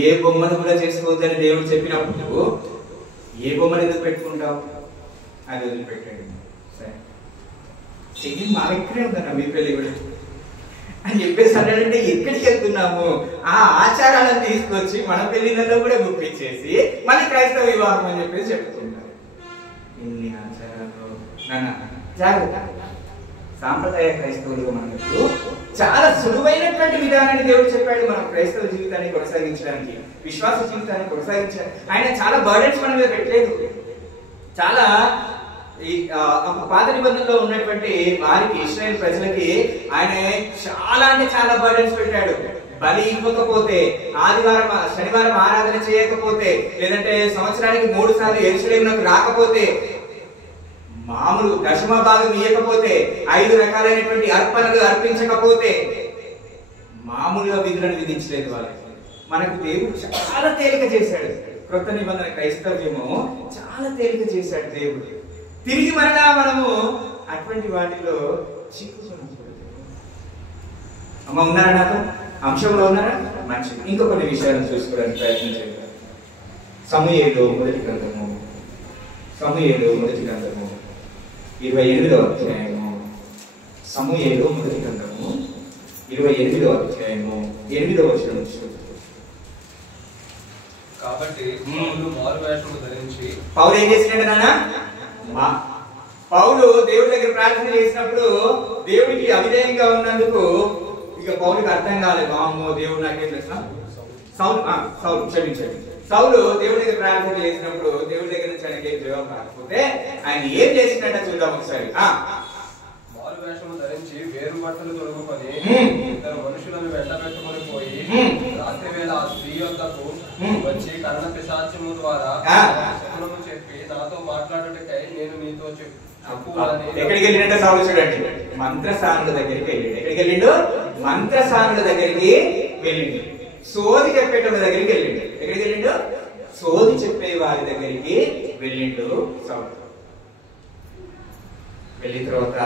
ఏ బొమ్మను కూడా చేసుకోవద్దని దేవుడు చెప్పినప్పుడు ఏ బొమ్మను ఎందుకు పెట్టుకుంటావు? అది వదిలిపెట్టాడు. సరే, సేమ్ మా ఇక్కడే ఉందన్న మీ పెళ్లి కూడా అని చెప్పేసి అన్నాడంటే ఎక్కడికి వెళ్తున్నాము? ఆ ఆచారాలను తీసుకొచ్చి మన పెళ్లిళ్ళలో కూడా గుప్పించేసి మళ్ళీ క్రైస్తవ వివాహం అని చెప్పేసి చెప్తున్నారు. ఎన్ని ఆచారాలు నాన్న, జాగ్రత్త. సాంప్రదాయ క్రైస్తవులుగా మనకు చాలా సులువైనటువంటి విధానాన్ని దేవుడు చెప్పాడు. మనం క్రైస్తవ జీవితాన్ని కొనసాగించడానికి, విశ్వాస జీవితాన్ని కొనసాగించడానికి ఆయన చాలా బర్డెన్స్ మన మీద పెట్టలేదు. చాలా ఈ పాత నిబంధనలో ఉన్నటువంటి వారికి, ఇశ్రాయేల్ ప్రజలకి ఆయన చాలా అంటే చాలా బర్డెన్స్ పెట్టాడు. బలి ఇవ్వకపోతే, శనివారం ఆరాధన చేయకపోతే, లేదంటే సంవత్సరానికి 3 సార్లు యెరూషలేమునకు రాకపోతే, మామూలు దశమ భాగం ఇవ్వకపోతే, 5 రకాలైనటువంటి అర్పణలు అర్పించకపోతే మామూలుగా విధులను విధించలేదు వాళ్ళకి. మనకు దేవుడు చాలా తేలిక చేశాడు. క్రొత్త నిబంధన క్రైస్తవ్యము చాలా తేలిక చేశాడు దేవుడు. తిరిగి మరలా మనము అటువంటి వాటిలో చిక్కుకున్నాం. అమ్మ ఉన్నారా? నాతో అంశంలో ఉన్నారా? మంచిది. ఇంకా కొన్ని విషయాలను చూసుకోవడానికి ప్రయత్నం చేద్దాం. సమూయేలు మొదటి గ్రంథము 28వ అధ్యాయము. సమూయేలు మొదటి గ్రంథము 28వ అధ్యాయము 8వ వచనం. కాబట్టి పౌలు మారువేషము ధరించి, పౌలు ఏం చేసినాడు నాన్న? పౌలు దేవుడి దగ్గర ప్రార్థన చేసినప్పుడు దేవుడికి అవిధేయంగా ఉన్నందుకు ఇక పౌలుకి అర్థం కాలేదు. అమ్మో, దేవుడు నాకేం తెలుసా? సౌలు క్షమించండి. సౌలు దేవుడి దగ్గర ప్రార్థన చేసినప్పుడు దేవుడి దగ్గర నుంచి ఆయనకి ఏం జవాబు రాకపోతే ఆయన ఏం చేసినట్ట చూద్దాం ఒకసారి. మారువేషము ధరించి వేరు బట్టలు తొడుగుకొని 2 మనుషులను వెంట పెట్టుకొని పోయి రాత్రి వేళ ఆ స్త్రీ యొద్దకు వచ్చి కర్ణ పిశాచము ద్వారా శకునము చెప్పి, నాతో మాట్లాడుటకై నేను నీతో చెప్పు అని. ఎక్కడికి వెళ్ళినట్టే సౌలు చూడండి, మంత్రసానుల దగ్గరికి వెళ్ళిండు. ఎక్కడికి వెళ్ళిండు? మంత్రసానుల దగ్గరికి వెళ్ళిండు. సోది చెప్పేటోళ్ళ దగ్గరికి వెళ్ళిండు. ఎక్కడికి వెళ్ళిండు? సోది చెప్పే వారి దగ్గరికి వెళ్ళిండు సౌలు. వెళ్ళిన తర్వాత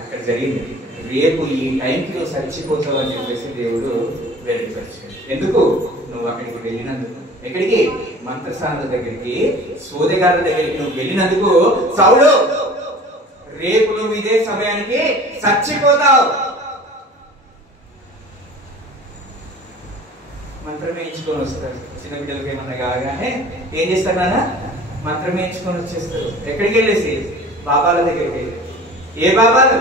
అక్కడ జరిగింది, రేపు ఈ టైంకి నువ్వు చచ్చిపోతావు అని చెప్పేసి దేవుడు వెల్లడిపరిచాడు. ఎందుకు? నువ్వు అక్కడికి వెళ్ళినందుకు. ఎక్కడికి? మంత్రసానుల దగ్గరికి, సోదెగారుల దగ్గరికి నువ్వు వెళ్ళినందుకు సౌలు రేపు నువ్వు ఇదే సమయానికి చచ్చిపోతావు. మంత్రం వేయించుకొని వస్తారు. చిన్న బిడ్డలకి ఏమన్నా కాగానే ఏం చేస్తారు నాన్న? మంత్రం వేయించుకొని వచ్చేస్తారు. ఎక్కడికి వెళ్ళేసి? బాబాల దగ్గరికి వెళ్ళి. ఏ బాబాలు?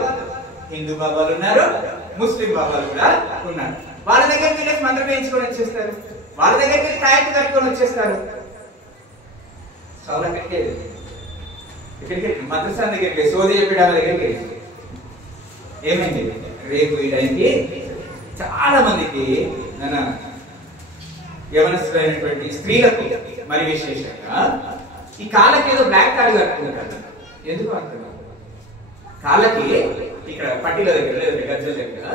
హిందూ బాబాలు ఉన్నారు, ముస్లిం బాబాలు కూడా ఉన్నారు. వాళ్ళ దగ్గరికి వెళ్ళేసి మంత్రం వేయించుకొని వచ్చేస్తారు. వాళ్ళ దగ్గరికి వెళ్ళి తాయెత్తు కట్టుకొని వచ్చేస్తారు. సౌలు అక్కడికి వెళ్ళి ఇక్కడికి మంత్రసాన్ దగ్గరికి, సోది చెప్పేటాల దగ్గరికి వెళ్ళి ఏమైంది? రేపు ఈ టైంకి చాలా మందికి యవనస్తులైనటువంటి స్త్రీలకు మరి విశేషంగా ఈ కాళ్ళకి ఏదో బ్లాక్ తాడు కట్టుకుంటారు. ఎందుకు అర్థం? కాళ్ళకి ఇక్కడ పట్టీల దగ్గర లేదా గజ్జల దగ్గర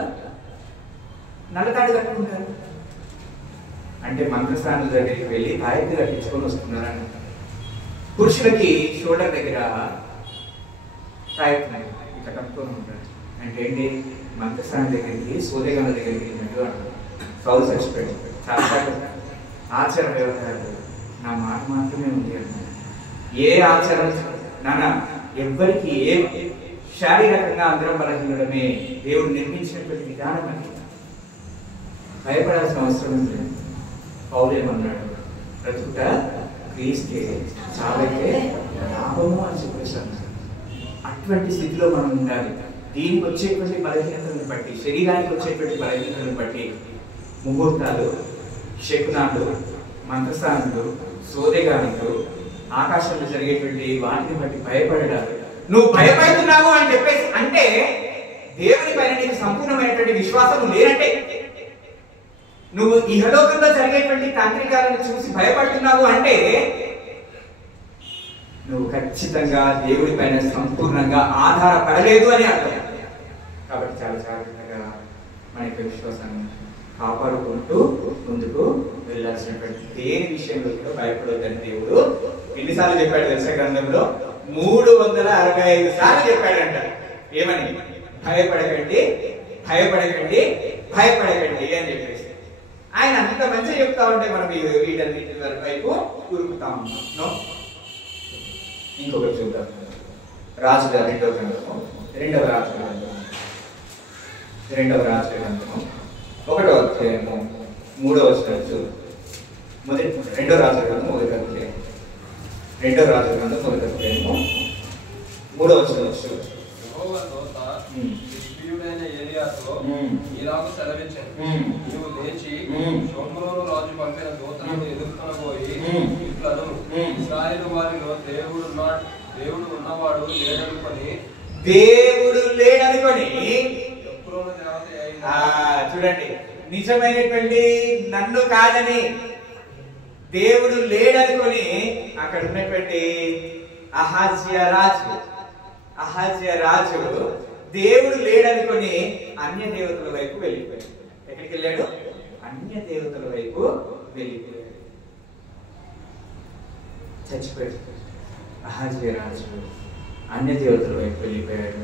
నల్ల తాడు కట్టుకుంటారు. అంటే మంత్రస్థానాల దగ్గరికి వెళ్ళి తాయెత్తు కట్టించుకొని వస్తున్నారని. పురుషులకి షోల్డర్ దగ్గర తాయెత్తు ఇట్లా కట్టుకొని ఉంటారు. అంటే ఏంటి? మంత్రస్థానం దగ్గరికి, సోదెగాల దగ్గరికి వెళ్ళినట్టు అంటారు. సౌలు చచ్చిపోయాడు. చాలా ఆచార వ్యవహారాలు నా మాట మాత్రమే ఉంది అన్నాడు. ఏ ఆచారం నాన్న ఎవ్వరికి ఏ శారీరకంగా అందరం బలహీనడమే దేవుడు నిర్మించినటువంటి విధానం అని భయపడాల్సిన అవసరం లేదు. పౌలు ఏమన్నాడు? బ్రతుకుట క్రీస్తే, చావైతే లాభము అని చెప్పేసి అన్నాడు. అటువంటి స్థితిలో మనం ఉండాలి. దీనికి వచ్చేటువంటి బలహీనతలను బట్టి, శరీరానికి వచ్చేటువంటి బలహీనతలను బట్టి ముహూర్తాలు, శకునాలు, మంత్రస్థానాలు, సోదెగానులు, ఆకాశంలో జరిగేటువంటి వాటిని బట్టి భయపడడాలు. నువ్వు భయపడుతున్నావు అని చెప్పేసి అంటే దేవుని పైన నీకు సంపూర్ణమైనటువంటి విశ్వాసం లేనట్టే. నువ్వు ఇహలోకంలో జరిగేటువంటి తాంత్రికాలను చూసి భయపడుతున్నావు అంటే నువ్వు ఖచ్చితంగా దేవుడి పైన సంపూర్ణంగా ఆధారపడలేదు అని అర్థం. కాబట్టి చాలా జాగ్రత్తగా మన యొక్క విశ్వాసాన్ని కాపాడుకుంటూ ముందుకు వెళ్ళాల్సినటువంటి దేని విషయంలో కూడా భయపడొద్దని దేవుడు ఎన్నిసార్లు చెప్పాడు తెలుసా? గ్రంథంలో 365 సార్లు చెప్పాడంట. ఏమని? భయపడకండి, భయపడకండి, భయపడకండి అని చెప్పేసి. ఆయన అంత మంచిగా చెప్తా ఉంటే మనం వీటన్నిటి వైపు ఉరుకుతా ఉన్నాం. ఇంకొకటి చూద్దాం. రాజుల రెండవ గ్రంథము, రెండవ రాజుల గ్రంథము 1వ అధ్యాయము 3వ వచనం చూద్దాం. రెండవ రాజుల గ్రంథం 1వ అధ్యాయం, 2వ రాజుల గ్రంథం 1వ అధ్యాయము 3వ వచనం చూద్దాం. యెహోవా దూత దివ్యుడైన ఏలియాతో ఇలాగ సెలవిచ్చాను, నీవు లేచి షోమ్రోను రాజు పంపిన దూతను ఎదుర్కొనబోయి ఇట్లను, ఇశ్రాయేలు వారిలో దేవుడు ఉన్నవాడు లేడనుకొని, దేవుడు లేడనుకొని ఎప్రోను దేవత అయిన, చూడండి, నిజమైనటువంటి నన్ను కాదని దేవుడు లేడనుకొని అక్కడ ఉన్నటువంటి అహాజ్య రాజు దేవుడు లేడనుకొని అన్య దేవతల వైపు వెళ్ళిపోయాడు. ఎక్కడికి వెళ్ళాడు? అన్య దేవతల వైపు వెళ్ళిపోయాడు. చచ్చిపోయాడు. అహాజ్య రాజు అన్య దేవతల వైపు వెళ్ళిపోయాడు,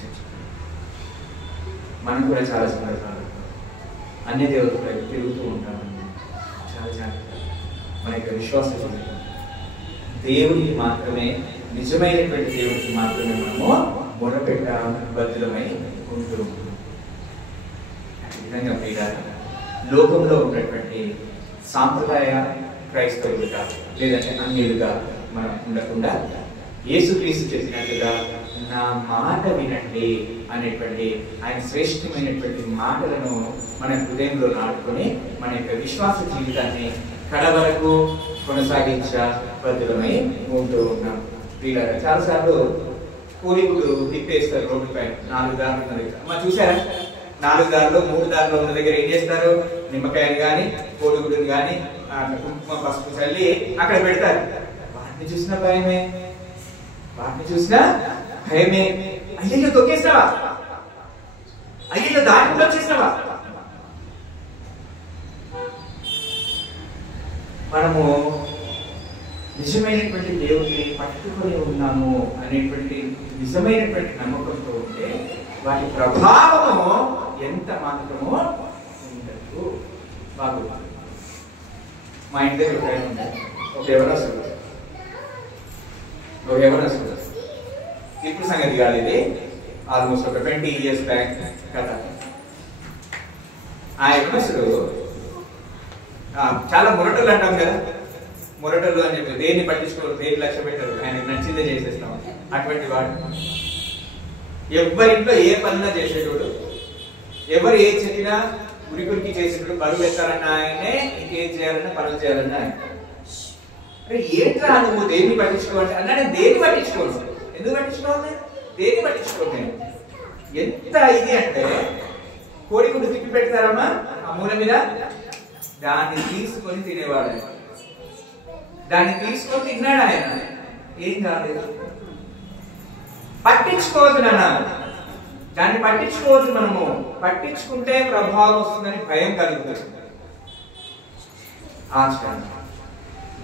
చచ్చిపోయాడు. మనం కూడా చాలా సందర్భాలు అన్య దేవతల వైపు తిరుగుతూ ఉంటాము. చాలా జాగ్రత్త. మన యొక్క విశ్వాసం దేవుడికి మాత్రమే, నిజమైనటువంటి దేవుడికి మాత్రమే మనము మొరపెట్ట బద్దులమై ఉంటూ విధంగా మీద లోకంలో ఉన్నటువంటి సాంప్రదాయ క్రైస్తవులుగా లేదంటే అన్యులుగా మనం ఉండకుండా యేసుక్రీస్తు చెప్పినట్టుగా నా మాట వినండి అనేటువంటి ఆయన శ్రేష్టమైనటువంటి మాటలను మన హృదయంలో నాటుకొని మన యొక్క విశ్వాస జీవితాన్ని కడ వరకు కొనసాగించబద్ధమై ఉంటూ ఉన్నాం. వీళ్ళ చాలాసార్లు కూలికులు తిప్పేస్తారు రోడ్డు పైన 4 దారులు ఉన్న దగ్గర. అమ్మ చూసారా? 4 దారులు 3 దారులు ఉన్న దగ్గర ఏం చేస్తారు? నిమ్మకాయలు కానీ కోడిగుడుని కానీ కుంకుమ పసుపు చల్లి అక్కడ పెడతారు. వాటిని చూసినా భయమే, వాటిని చూసినా భయమే. అయ్యో తొక్కేసినావా, అయ్యో దాంట్లో వచ్చేసినావా. మనము నిజమైనటువంటి దేవుడిని పట్టుకొని ఉన్నాము అనేటువంటి నిజమైనటువంటి నమ్మకంతో ఉంటే వాటి ప్రభావము ఎంత మాత్రమో ఉండదు. బాగుంది. మా ఇంటి దగ్గర ఒక యవనస్తుడు ఇప్పుడు సంగతి కాదు, ఇది ఆల్మోస్ట్ ఒక 20 years బ్యాక్ కదా. ఆ యవనస్తుడు చాలా మొరటలు అంటాం కదా, మొరటలు అని చెప్పి దేన్ని పట్టించుకోరు, దేన్ని లక్ష్య పెట్టరు, ఆయనకు నచ్చిందే చేసేస్తాం. అటువంటి వాడు ఎవరింట్లో ఏ పనున్నా చేసేటోడు, ఎవరు ఏ చెప్పినా ఉరికి చేసేటోడు, బరువు ఎత్తారన్నా ఆయనే, ఇంకేం చేయాలన్నా పనులు చేయాలన్నా ఆయన. అరే ఏంట్రా నువ్వు దేన్ని పట్టించుకోవాలి అన్నా, నేను దేన్ని పట్టించుకోను. ఎందుకు పట్టించుకోవాలి? దేన్ని పట్టించుకోను నేను. ఎంత ఇది అంటే కోడి గుడ్డు తిప్పి పెడతారమ్మా ఆ మూల మీద, దాన్ని తీసుకొని తినేవాడు ఆయన. దాన్ని తీసుకొని తిన్నాడు ఆయన, ఏం కాలేదు. పట్టించుకోవద్దు నాన్న, దాన్ని పట్టించుకోవద్దు. మనము పట్టించుకుంటే ప్రభావం వస్తుందని భయం కలుగుతుంది. ఆచరణ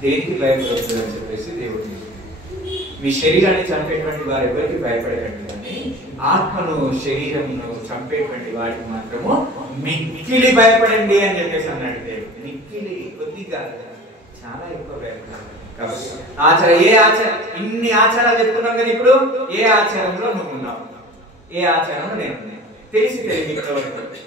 దేనికి భయపడుతుంది అని చెప్పేసి దేవుడు, మీ శరీరాన్ని చంపేటువంటి వారు ఎవరికి భయపడకండి, కానీ ఆత్మను శరీరమును చంపేటువంటి వాడికి మాత్రము మిక్కిలి భయపడండి అని చెప్పేసి అన్నాడు దేవుడు. మిక్కిలి కొద్దిగా చాలా ఎక్కువ భయపడాలి. కాబట్టి ఇన్ని ఆచారాలు చెప్పుకున్నాం కదా, ఇప్పుడు ఏ ఆచారంలో నువ్వు ఉన్నావు, ఏ ఆచారంలో నేను తెలిసి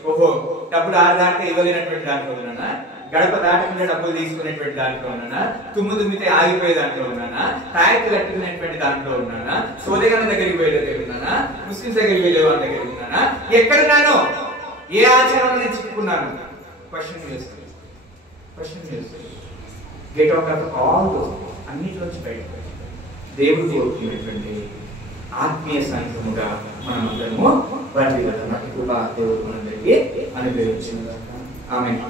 ఓహో డబ్బులు 6 దాకా ఇవ్వలేనటువంటి దాంట్లో ఉన్నానా, గడప దాటకుండా డబ్బులు తీసుకునేటువంటి దాంట్లో ఉన్నానా, తుమ్మితే ఆగిపోయే దాంట్లో ఉన్నానా, తాయెత్తు కట్టుకునేటువంటి దాంట్లో ఉన్నానా, సోదగల దగ్గరికి పోయే దగ్గర ఉన్నానా, ముస్లింస్ దగ్గరికి వెళ్ళే వాళ్ళ దగ్గర ఉన్నానా, ఎక్కడున్నానో, ఏ ఆచారంలో నేను చిక్కుకున్నాను? క్వశ్చన్ చేస్తుంది. Get out of all those, అన్నిటిలోంచి బయటపడి దేవుడు కోరుకునేటువంటి ఆత్మీయ సంఘముగా మనమందరము వాటి దేవుడు మనందరికీ అనుగ్రహించిన ఆమేన్.